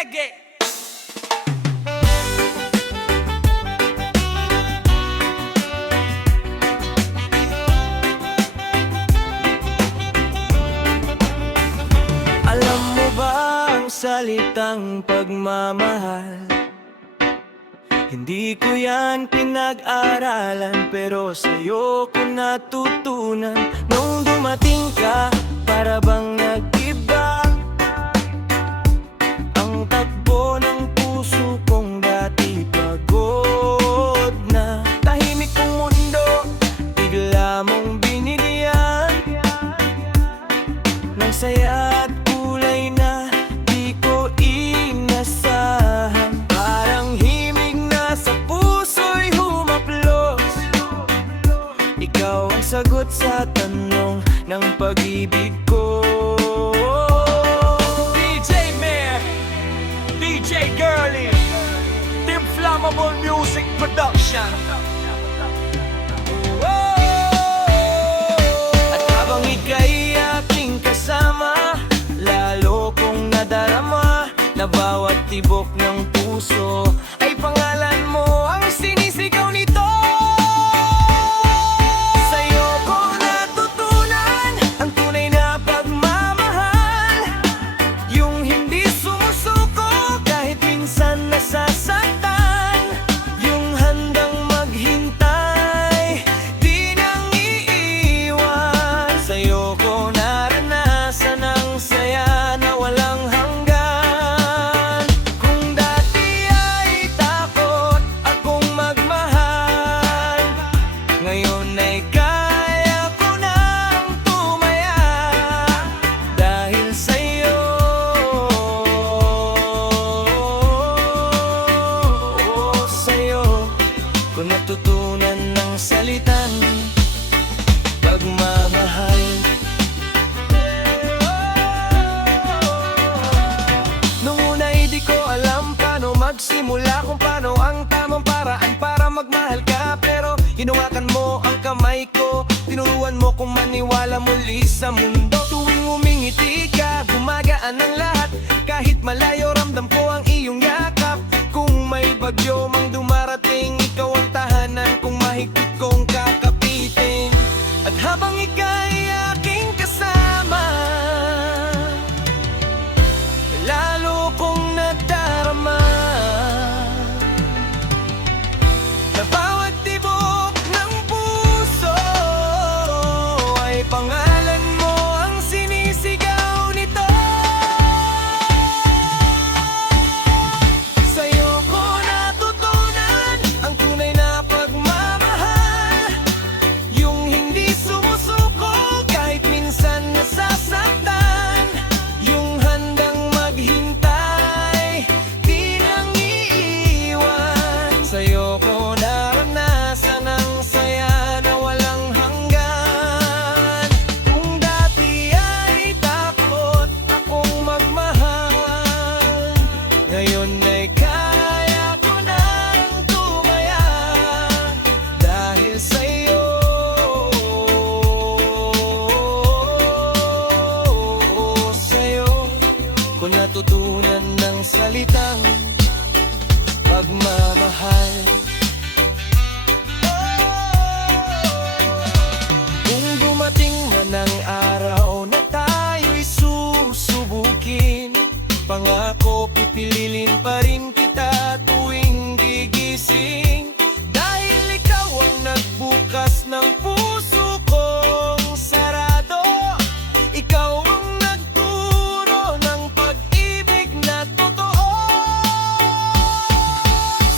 reggae. Alam mo ba ang salitang pagmamahal? Hindi ko yan pinag-aralan, pero sa'yo ko natutunan. Nung dumating ka, para bang nag-iba ang takbo ng puso kong dati pagod na. Tahimik kong mundo, bigla mong binigyan ng saya at kulay na di ko inasahan. Parang himig na sa puso'y humaplos. Ikaw ang sagot sa tanong ng pag-ibig ko. DJ Mayor, DJ Girlie, Team Flammable Music Production. At habang ika'y aking kasama, lalo kong nadarama na bawat tibok ng puso ay pangalan mo ang sinisigaw nito. Sa'yo ko natutunan ang tunay na pagmamahal, yung hindi sumusuko kahit minsan nasasaktan, yung handang maghintay, di nang iiwan. Sa'yo ko naranasan ang saya na walang hanggan. Kung dati ay takot akong magmahal, ngayon ay kaya ko nang tumaya dahil sa'yo. Sa'yo ko natutunan ng salitang pagmamahal. Nung una'y di ko alam paano magsimula, kung paano ang tamang paraan para magmahal ka. Pero hinuwakan mo ang kamay ko, tinuruan mo kong maniwala muli sa mundo. Tuwing umingiti ka, gumagaan ang lahat. Kahit malayo ramdam ko ang iyong yakap. Kung may bagyo mang dumarating, ikaw ang tahanan kung mahigpit kong kakapitin. At habang ika'y aking kasama, lalo kong nadarama na bawat tibok ng puso ay pangalan mo ang sinisigaw nito. Sa'yo ko natutunan ang tunay na pagmamahal, yung hindi sumusuko kahit minsan nasasaktan, yung handang maghintay, di nang iiwan. Sa'yo ko naranasan ang saya na walang hanggan. Kung dati ay takot akong magmahal, ngayon ay kaya ko nang tumaya dahil sa'yo. Sa'yo ko natutunan ng salitang pagmamahal. Kung dumating man ang araw na tayo'y susubukin, pangako pipilin pa rin kita tuwing gigising. Dahil ikaw ang nagbukas ng puso kong sarado, ikaw ang nagturo ng pag-ibig na totoo.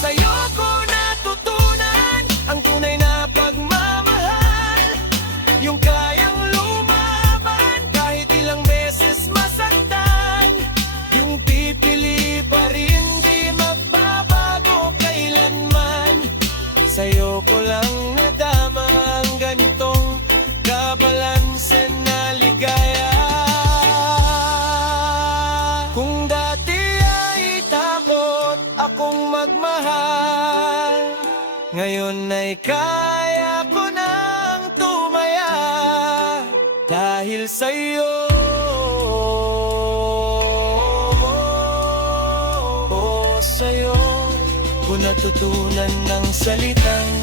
Sa'yo ko natutunan ang tunay na pagmamahal, yung kayang lumaban kahit ilang beses masaktan, yung pipili pa rin di magbabago kailanman. Sa'yo ko lang nadama ang ganitong kabalanse na ligaya. Kung dati ay takot akong magmahal, ngayon ay kaya ko nang tumaya dahil sa'yo. sa'yo ko natutunan ng salitang